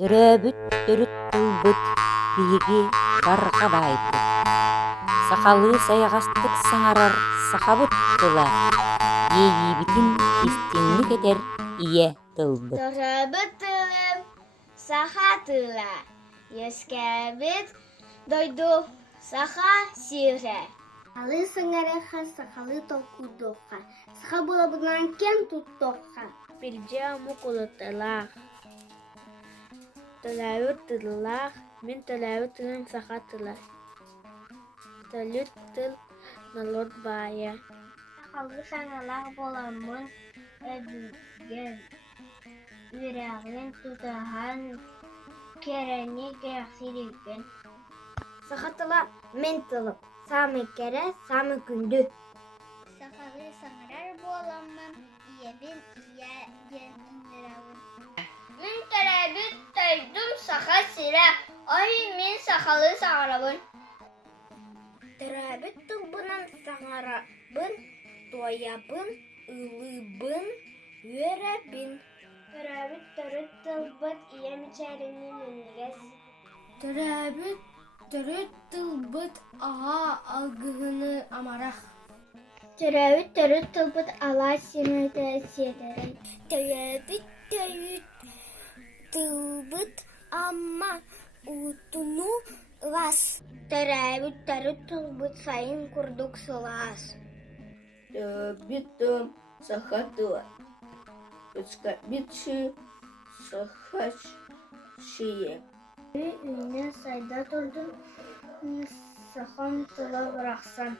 Төрөбүт төрүт тылбыт биһиги барга байбыт. Сахалы саягастык саңарар сахабыт тыла. Ейибитин истиңник этер ие тылбыт. Төрөбүт тылым саха тыла. Ескәбит дойду саха сире. Сахалы саңараха, сахалы толкудоха. Саха булабынан кен туттоха. Билже мукулутылах. Төләбүт тыллах, мен төләбүт тылым саха тыла. Төлүт тыл налот бая. Сахалы саңалах боламын өдүген. Үрәғін тутахан керені керәксилеген. Саха тыла мен тылым. Самы кере, самы күнді. Сахалы саңарар боламын иебин иеген инерәвін. Мен төләбүт тойдум саха сире. Ой, мен сахалы саңарабын. Төрәбүт тылбынан саңарабын, тоябын, ылыбын, өрәбин. Төрәбүт төрүт тылбыт иемчәреңне менгес. Төрәбүт төрүт тылбыт аға алгыгыны амарах. Төрәбүт төрүт тылбыт ала симете седерен. Төрәбүт төрүт тылбыт амма утуну лас. Төрәбүт төрүт тылбыт сайын курдук сылас. Битом сахатыла. Битши сахашие. Үйне сайда турдум, сахан тыла бырақсан.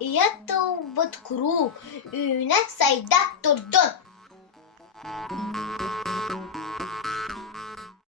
Ия тылбыт куру, үйне сайда турдун.